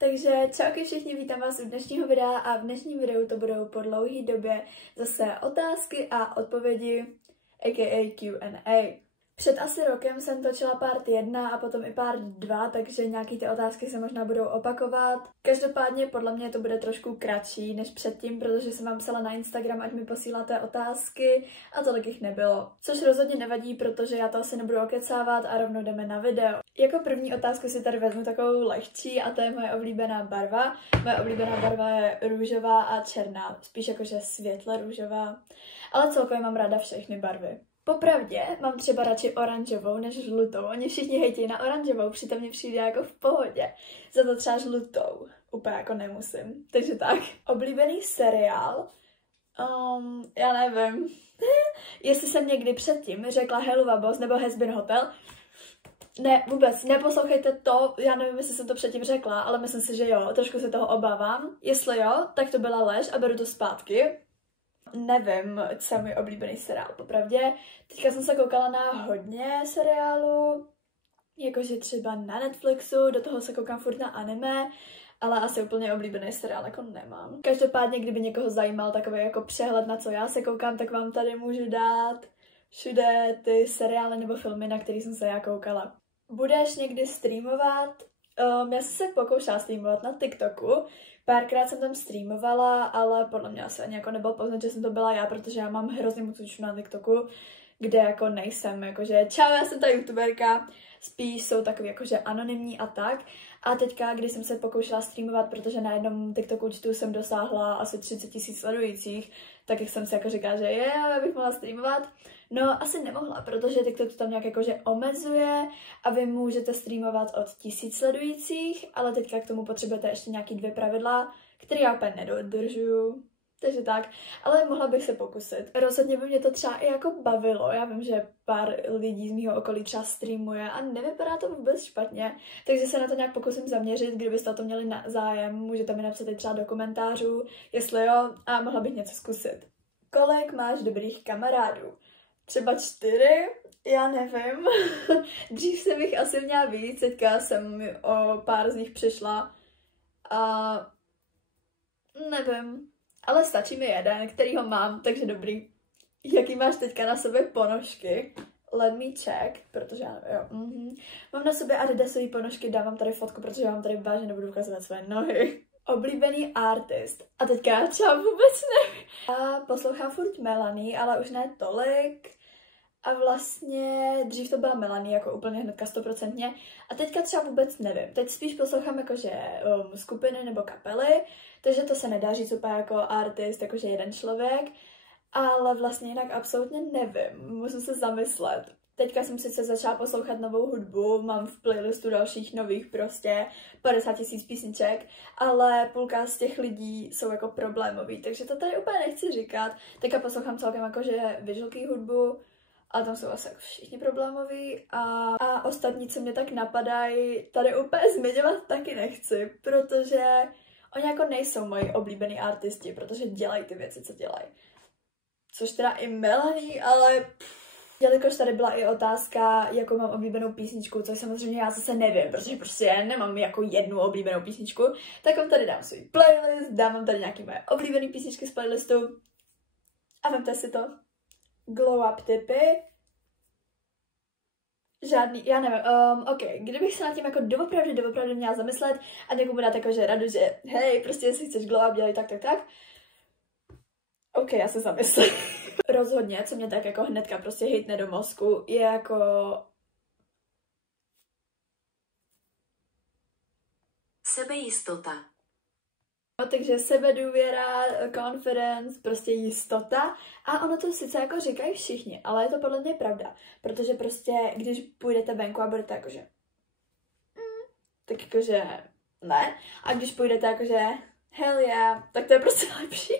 Takže čauky všichni, vítám vás u dnešního videa a v dnešním videu to budou po dlouhé době zase otázky a odpovědi, aka Q&A. Před asi rokem jsem točila part 1 a potom i part 2, takže nějaký ty otázky se možná budou opakovat. Každopádně podle mě to bude trošku kratší než předtím, protože jsem vám psala na Instagram, ať mi posíláte otázky a tolik jich nebylo. Což rozhodně nevadí, protože já to asi nebudu okecávat a rovnou jdeme na video. Jako první otázku si tady vezmu takovou lehčí a to je moje oblíbená barva. Moje oblíbená barva je růžová a černá, spíš jakože světle růžová, ale celkově mám ráda všechny barvy. Popravdě mám třeba radši oranžovou než žlutou. Oni všichni hejtí na oranžovou, přitom mě přijde jako v pohodě. Za to třeba žlutou. Úplně jako nemusím. Takže tak. Oblíbený seriál? Já nevím. Jestli jsem někdy předtím řekla Helluva Boss nebo Has Been Hotel. Ne, vůbec, neposlouchejte to, já nevím, jestli jsem to předtím řekla, ale myslím si, že jo, trošku se toho obávám. Jestli jo, tak to byla lež a beru to zpátky. Nevím, co je můj oblíbený seriál, popravdě. Teďka jsem se koukala na hodně seriálů, jakože třeba na Netflixu, do toho se koukám furt na anime, ale asi úplně oblíbený seriál jako nemám. Každopádně, kdyby někoho zajímal takový jako přehled, na co já se koukám, tak vám tady můžu dát všude ty seriály nebo filmy, na který jsem se já koukala. Budeš někdy streamovat? Já jsem se pokoušela streamovat na TikToku. Párkrát jsem tam streamovala, ale podle mě asi ani jako nebylo poznat, že jsem to byla já, protože já mám hrozně moc účtů na TikToku, kde jako nejsem, jakože čau, já jsem ta youtuberka, spíš jsou takový jakože anonymní a tak. A teďka, když jsem se pokoušela streamovat, protože na jednom TikToku účtu jsem dosáhla asi 30 000 sledujících, tak jsem si jako říkala, že já bych mohla streamovat. No, asi nemohla, protože TikTok to tam nějak jakože omezuje a vy můžete streamovat od 1000 sledujících, ale teďka k tomu potřebujete ještě nějaký 2 pravidla, které já úplně nedodržuju. Takže tak, ale mohla bych se pokusit. Rozhodně by mě to třeba i jako bavilo, já vím, že pár lidí z mýho okolí třeba streamuje a nevypadá to vůbec špatně, takže se na to nějak pokusím zaměřit, kdybyste o to měli zájem, můžete mi napsat i třeba do komentářů, jestli jo, a mohla bych něco zkusit. Kolik máš dobrých kamarádů? Třeba 4, já nevím. Dřív jsem jich asi měla víc, teďka jsem o pár z nich přišla a nevím. Ale stačí mi jeden, kterýho mám, takže dobrý. Jaký máš teďka na sobě ponožky? Let me check, protože já nevím, jo. Mám na sobě adidasové ponožky, dám vám tady fotku, protože vám tady vážně nebudu ukazovat své nohy. Oblíbený artist. A teďka já třeba vůbec nevím. A poslouchám furt Melanie, ale už ne tolik. A vlastně dřív to byla Melanie, jako úplně hnedka 100%. A teďka třeba vůbec nevím. Teď spíš poslouchám jakože skupiny nebo kapely, takže to se nedá říct úplně jako artist, jakože jeden člověk. Ale vlastně jinak absolutně nevím. Musím se zamyslet. Teďka jsem sice začala poslouchat novou hudbu, mám v playlistu dalších nových prostě 50 000 písniček, ale půlka z těch lidí jsou jako problémový, takže to tady úplně nechci říkat. Teďka poslouchám celkem jakože visualky hudbu, ale tam jsou asi jako všichni problémoví a ostatní, co mě tak napadají, tady úplně zmiňovat taky nechci, protože oni jako nejsou moji oblíbení artisti, protože dělají ty věci, co dělají. Což teda i Melanie, ale jelikož tady byla i otázka, jakou mám oblíbenou písničku, což samozřejmě já zase nevím, protože prostě nemám jako jednu oblíbenou písničku, tak vám tady dám svůj playlist, dám vám tady nějaké moje oblíbené písničky z playlistu a vemte si to. Glow up tipy. Žádný, já nevím, ok, kdybych se nad tím jako doopravdy měla zamyslet a někomu dát jakože radu, že hej, prostě jestli chceš glow up, dělej tak. Ok, já se zamyslím. Rozhodně, co mě tak jako hnedka prostě hitne do mozku, je jako sebejistota. No, takže sebedůvěra, confidence, prostě jistota. A ono to sice jako říkají všichni, ale je to podle mě pravda. Protože prostě, když půjdete venku a budete jakože tak jakože ne. A když půjdete jakože hell yeah, tak to je prostě lepší.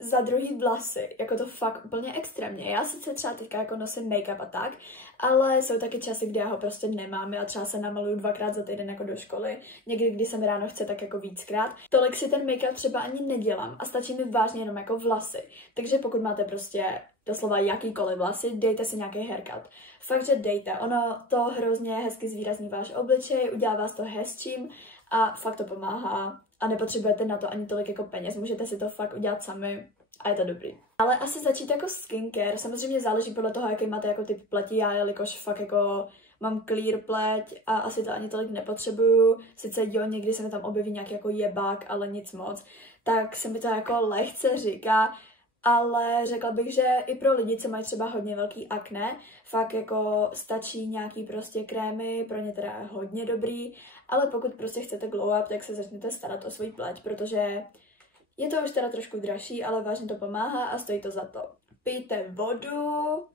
Za druhý vlasy, jako to fakt úplně extrémně. Já sice třeba teďka jako nosím make-up a tak, ale jsou taky časy, kdy já ho prostě nemám. Já třeba se namaluju 2krát za týden jako do školy. Někdy, když se mi ráno chce, tak jako víckrát. Tolik si ten make-up třeba ani nedělám a stačí mi vážně jenom jako vlasy. Takže pokud máte prostě doslova jakýkoliv vlasy, dejte si nějaký haircut. Fakt, že dejte. Ono to hrozně hezky zvýrazní váš obličej, udělá vás to hezčím a fakt to pomáhá a nepotřebujete na to ani tolik jako peněz, můžete si to fakt udělat sami a je to dobrý. Ale asi začít jako skincare, samozřejmě záleží podle toho, jaký máte jako typ pleti, já jelikož fakt jako mám clear pleť a asi to ani tolik nepotřebuju, sice jo, někdy se mi tam objeví nějaký jako jebák, ale nic moc, tak se mi to jako lehce říká, ale řekla bych, že i pro lidi, co mají třeba hodně velký akné, fakt jako stačí nějaký prostě krémy, pro ně teda hodně dobrý, ale pokud prostě chcete glow up, tak se začněte starat o svůj pleť, protože je to už teda trošku dražší, ale vážně to pomáhá a stojí to za to. Pijte vodu,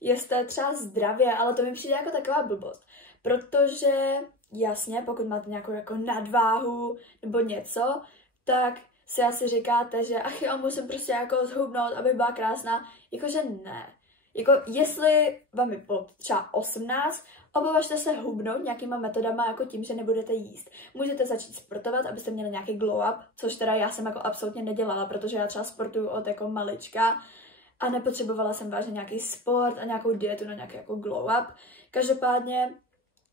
jeste třeba zdravě, ale to mi přijde jako taková blbost, protože jasně, pokud máte nějakou jako nadváhu nebo něco, tak si asi říkáte, že ach jo, musím prostě jako zhubnout, aby byla krásná, jakože ne. Jako jestli vám je třeba 18, obavažte se hubnout nějakýma metodama jako tím, že nebudete jíst. Můžete začít sportovat, abyste měli nějaký glow up, což teda já jsem jako absolutně nedělala, protože já třeba sportuju od jako malička a nepotřebovala jsem vážně nějaký sport a nějakou dietu na nějaký jako glow up. Každopádně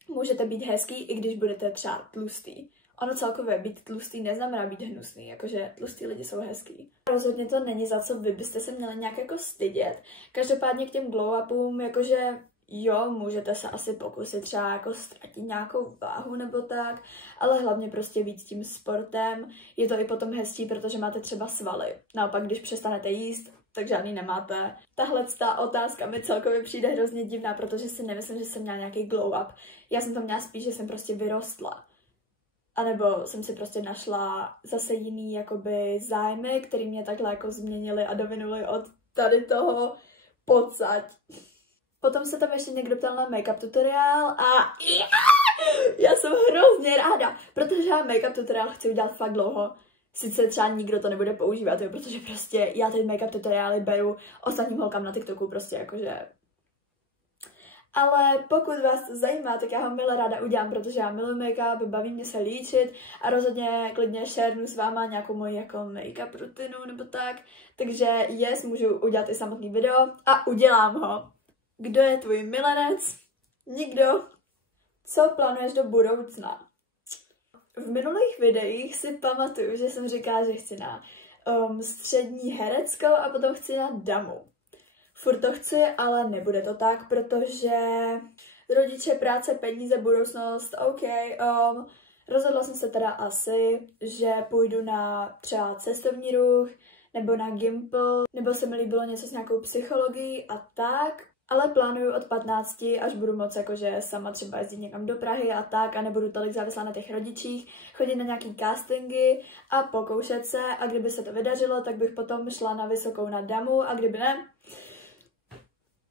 můžete být hezký, i když budete třeba tlustý. Ono celkově být tlustý neznamená být hnusný, jakože tlustý lidi jsou hezký. Rozhodně to není za co vy byste se měli nějak jako stydět. Každopádně k těm glow upům, jakože jo, můžete se asi pokusit třeba jako ztratit nějakou váhu nebo tak, ale hlavně prostě víc tím sportem. Je to i potom hezčí, protože máte třeba svaly. Naopak, když přestanete jíst, tak žádný nemáte. Tahle otázka mi celkově přijde hrozně divná, protože si nemyslím, že jsem měla nějaký glow up. Já jsem to měla spíš, že jsem prostě vyrostla. A nebo jsem si prostě našla zase jiný jakoby zájmy, který mě takhle jako změnili a dovinuli od tady toho pocať. Potom se tam ještě někdo ptal na make-up tutoriál a já jsem hrozně ráda, protože já make-up tutoriál chci udělat fakt dlouho. Sice třeba nikdo to nebude používat, jo, protože prostě já ty make-up tutoriály beru ostatním holkám na TikToku prostě jakože. Ale pokud vás to zajímá, tak já ho milé ráda udělám, protože já miluji make-up, baví mě se líčit a rozhodně klidně šernu s váma nějakou moji jako make-up rutinu nebo tak. Takže yes, můžu udělat i samotný video a udělám ho. Kdo je tvůj milenec? Nikdo? Co plánuješ do budoucna? V minulých videích si pamatuju, že jsem říkala, že chci na střední hereckou a potom chci na damu. Furt to chci, ale nebude to tak, protože rodiče, práce, peníze, budoucnost, OK. Rozhodla jsem se teda asi, že půjdu na třeba cestovní ruch, nebo na Gimple, nebo se mi líbilo něco s nějakou psychologií a tak. Ale plánuju od 15, až budu moc jakože sama třeba jezdit někam do Prahy a tak a nebudu tolik závislá na těch rodičích, chodit na nějaký castingy a pokoušet se a kdyby se to vydařilo, tak bych potom šla na vysokou na damu a kdyby ne,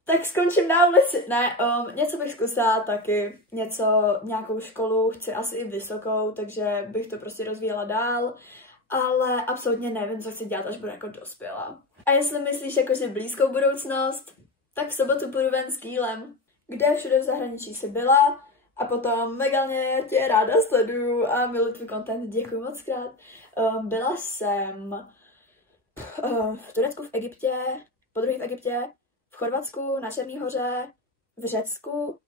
tak skončím na ulici. Ne, něco bych zkusila taky, nějakou školu, chci asi i vysokou, takže bych to prostě rozvíjela dál, ale absolutně nevím, co chci dělat, až budu jako dospělá. A jestli myslíš jakože blízkou budoucnost, tak v sobotu půjdu ven s Kýlem. Kde všude v zahraničí jsi byla a potom megálně tě ráda sleduju a miluji tvůj content, děkuji moc krát. Byla jsem v Turecku, v Egyptě, podruhé v Egyptě, v Chorvatsku, na Černé hoře, v Řecku,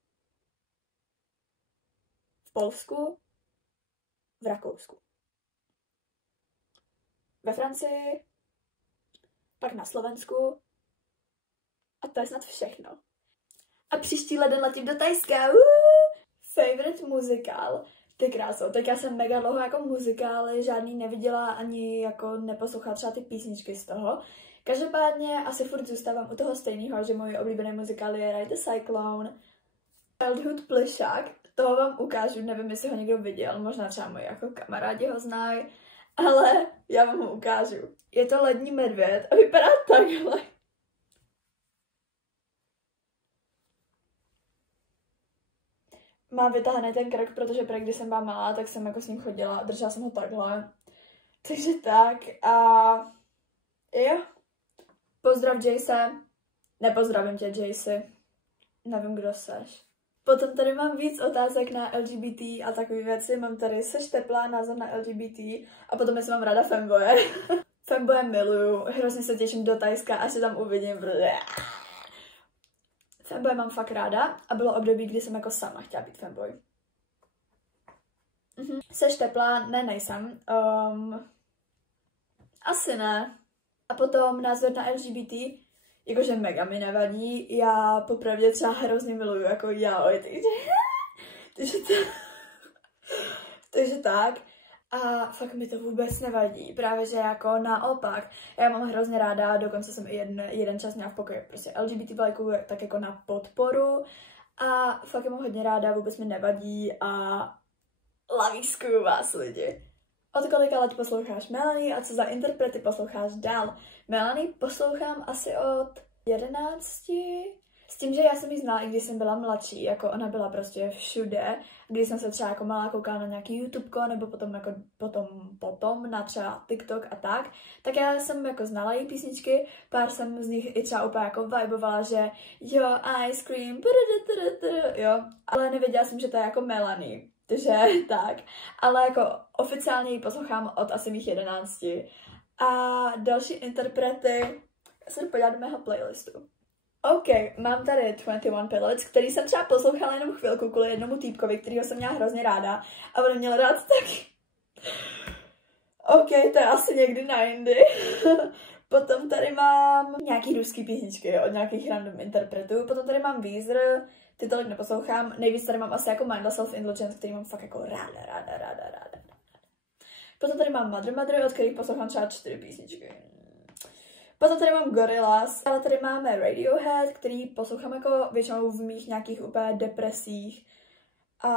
v Polsku, v Rakousku, ve Francii, pak na Slovensku a to je snad všechno. A příští leden letím do Thajska. Favorite muzikál. Ty kráso, tak já jsem mega dlouho jako muzikály žádný neviděla, ani jako neposlouchala třeba ty písničky z toho. Každopádně asi furt zůstávám u toho stejného, že můj oblíbený muzikál je Ride the Cyclone, Childhood Plišák, toho vám ukážu, nevím, jestli ho někdo viděl, možná třeba moji jako kamarádi ho znají, ale já vám ho ukážu. Je to lední medvěd a vypadá takhle. Mám vytahaný ten krk, protože prý, když jsem byla malá, tak jsem jako s ním chodila a držela jsem ho takhle. Takže tak a jo. Pozdrav Jayce. Nepozdravím tě Jayce. Nevím, kdo seš. Potom tady mám víc otázek na LGBT a takové věci. Mám tady seš teplá, názor na LGBT a potom jestli mám ráda femboje. Femboje miluju. Hrozně se těším do Thajska, až se tam uvidím. Femboje mám fakt ráda a bylo období, kdy jsem jako sama chtěla být femboy. Seš teplá? Ne, nejsem. Asi ne. A potom názor na LGBT, jakože mega mi nevadí. Já popravdě třeba hrozně miluju jako yaoi, takže tak. A fakt mi to vůbec nevadí, právě že jako naopak. Já mám hrozně ráda, dokonce jsem i jeden čas měla v pokoji prostě LGBT vlajku, tak jako na podporu. A fakt je mám hodně ráda, vůbec mi nevadí a lavískuju vás lidi. Od kolika let posloucháš Melanie a co za interprety posloucháš dál? Melanie poslouchám asi od 11. S tím, že já jsem ji znala, i když jsem byla mladší, jako ona byla prostě všude. Když jsem se třeba jako malá koukala na nějaký YouTubeko, nebo potom na třeba TikTok a tak já jsem jako znala její písničky, pár jsem z nich i třeba úplně jako vibovala, že jo, Ice Cream, jo, ale nevěděla jsem, že to je jako Melanie, takže tak. Ale jako oficiálně ji poslouchám od asi mých 11. A další interprety, já se podívám do mého playlistu. OK, mám tady 21 Pilots, který jsem třeba poslouchala jenom chvilku kvůli jednomu týpkovi, kterýho jsem měla hrozně ráda a on měl rád taky. OK, to je asi někdy na jindy. Potom tady mám nějaký ruský písničky od nějakých random interpretů. Potom tady mám Weezer, ty tolik neposlouchám. Nejvíc tady mám asi jako Mindless Self-Indulgence, který mám fakt jako ráda. Potom tady mám Mother, od kterých poslouchám třeba 4 písničky. Potom tady mám Gorillaz, ale tady máme Radiohead, který poslouchám jako většinou v mých nějakých úplně depresích. A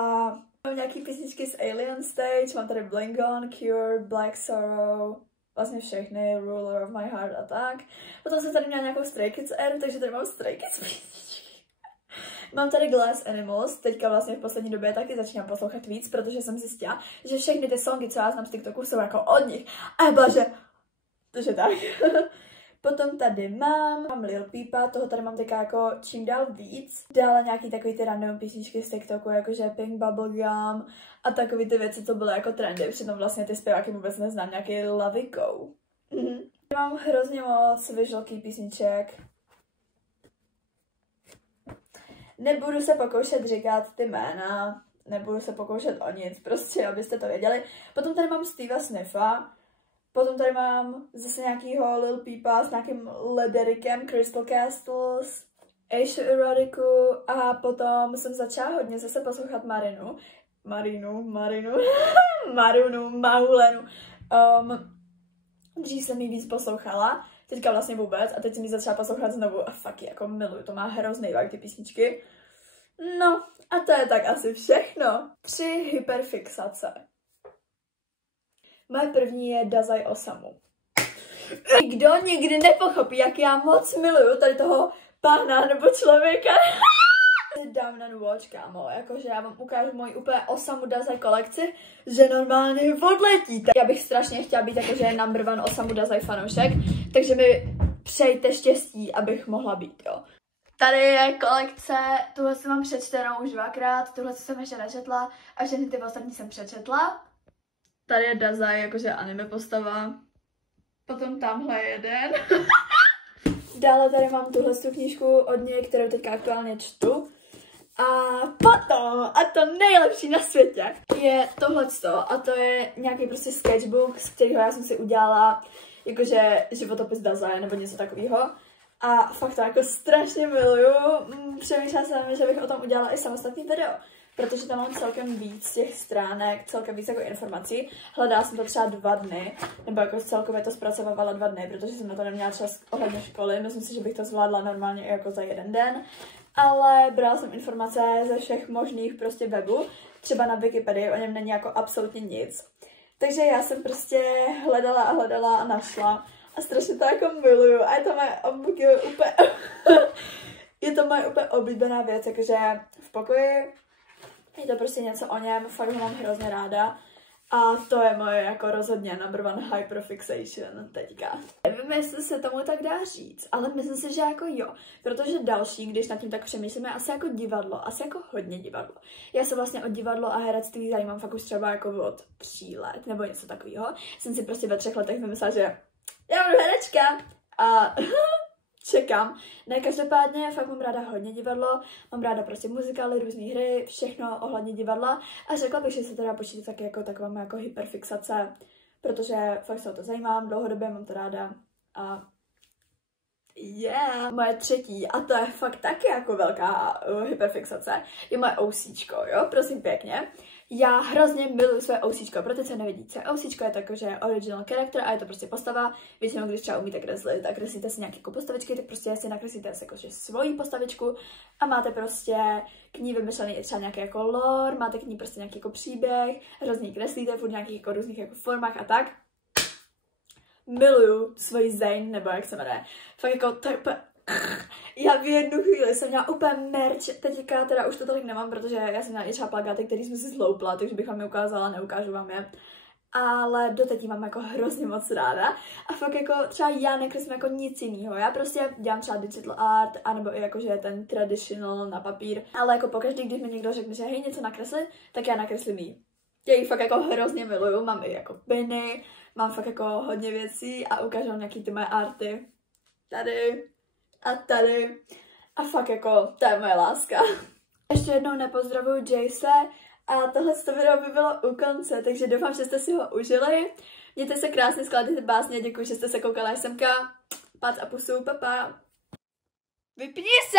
mám nějaký písničky z Alien Stage, mám tady Blink-On, Cure, Black Sorrow, vlastně všechny, Ruler of My Heart a tak. Potom jsem tady měla nějakou Stray Kids éru, takže tady mám Stray Kids písničky. Mám tady Glass Animals, teďka vlastně v poslední době taky začínám poslouchat víc, protože jsem zjistila, že všechny ty songy, co já znám z TikToku, jsou jako od nich. A já byla, že... Takže tak. Potom tady mám Lil Peepa, toho tady mám teďka jako čím dál víc. Dále nějaký takový ty random písničky z TikToku, jakože Pink Bubblegum a takový ty věci, co byly jako trendy. Přitom vlastně ty zpěváky vůbec neznám, nějaký Lavikou. Mám hrozně moc vyžlký písniček. Nebudu se pokoušet říkat ty jména, nebudu se pokoušet o nic, prostě abyste to věděli. Potom tady mám Steva Sniffa. Potom tady mám zase nějakýho Lil Peepa s nějakým Lederikem, Crystal Castles, Aisha Erotiku a potom jsem začala hodně zase poslouchat Maulenu. Dřív jsem ji víc poslouchala, teďka vlastně vůbec a teď jsem ji začala poslouchat znovu a fakt jako miluju, to má hrozný vibe ty písničky. No a to je tak asi všechno. 3 hyperfixace. Moje první je Dazai Osamu. Nikdo nikdy nepochopí, jak já moc miluju tady toho pána nebo člověka. Down and Watch, kámo, jakože já vám ukážu moji úplně Osamu Dazai kolekci, že normálně odletí. Já bych strašně chtěla být jakože number 1 Osamu Dazai fanoušek, takže mi přejte štěstí, abych mohla být, jo. Tady je kolekce, tuhle jsem mám přečtenou už 2krát, tuhle jsem ještě nečetla a všechny ty ostatní jsem přečetla. Tady je Dazai, jakože anime postava. Potom tamhle jeden. Dále tady mám tuhle knížku od něj, kterou teďka aktuálně čtu. A potom, a to nejlepší na světě, je tohleto. A to je nějaký prostě sketchbook, z kterého já jsem si udělala jakože životopis Dazai nebo něco takového. A fakt to jako strašně miluju. Přemýšlela jsem, že bych o tom udělala i samostatný video. Protože tam mám celkem víc těch stránek, celkem víc jako informací. Hledala jsem to třeba 2 dny, nebo jako celkově to zpracovávala 2 dny, protože jsem na to neměla čas ohledně školy. Myslím si, že bych to zvládla normálně i jako za 1 den. Ale brala jsem informace ze všech možných prostě webů. Třeba na Wikipedii o něm není jako absolutně nic. Takže já jsem prostě hledala a našla. A strašně to jako miluju. A je to moje úplně oblíbená věc, jakože v pokoji. Je to prostě něco o něm, fakt ho mám hrozně ráda. A to je moje jako rozhodně number 1 hyperfixation teďka. Nevím, jestli se tomu tak dá říct, ale myslím si, že jako jo. Protože další, když nad tím tak přemýšlím, je asi jako divadlo, asi jako hodně divadlo. Já se vlastně o divadlo a herectví zajímám fakt už třeba jako od 3 let nebo něco takového. Jsem si prostě ve 3 letech vymyslela, že já budu herečka a čekám. Ne, každopádně fakt mám ráda hodně divadlo, mám ráda prostě muzikály, různé hry, všechno ohledně divadla a řekla bych, že se teda počítá taky jako taková moje jako hyperfixace, protože fakt se o to zajímám, dlouhodobě mám to ráda a moje třetí, a to je fakt taky jako velká hyperfixace, je moje OCčko, jo, prosím pěkně. Já hrozně miluji své OCčko, pro ty, co nevidí, co OCčko je to, že je original character a je to prostě postava. Většinou, když třeba umíte kreslit a kreslíte si nějaké jako postavičky, tak prostě si nakreslíte si jakože svoji postavičku a máte prostě k ní vymyšlený i třeba nějaký jako lore, máte k ní prostě nějaký jako příběh, hrozně kreslíte v nějakých jako různých jako formách a tak. Miluju svoji Zane, nebo jak se jmenuje. Fakt jako já v jednu chvíli jsem měla úplně merch, teďka teda už to tolik nemám, protože já jsem měla i třeba plakáty, který jsme si zloupla, takže bych vám je ukázala, neukážu vám je. Ale doteď mám jako hrozně moc ráda a fakt jako třeba já nekreslím jako nic jiného, já prostě dělám třeba digital art, anebo i jakože ten traditional na papír, ale jako pokaždý, když mi někdo řekne, že hej, něco nakreslit, tak já nakreslím jí. Já ji fakt jako hrozně miluju, mám i jako piny, mám fakt jako hodně věcí a ukážu nějaký ty moje arty. Tady a tady. A fakt jako, to je moje láska. Ještě jednou nepozdravuju Jace a tohle video by bylo u konce, takže doufám, že jste si ho užili. Mějte se krásně, skládejte básně, děkuji, že jste se koukali semka. Pac a pusu, papa. Vypni se!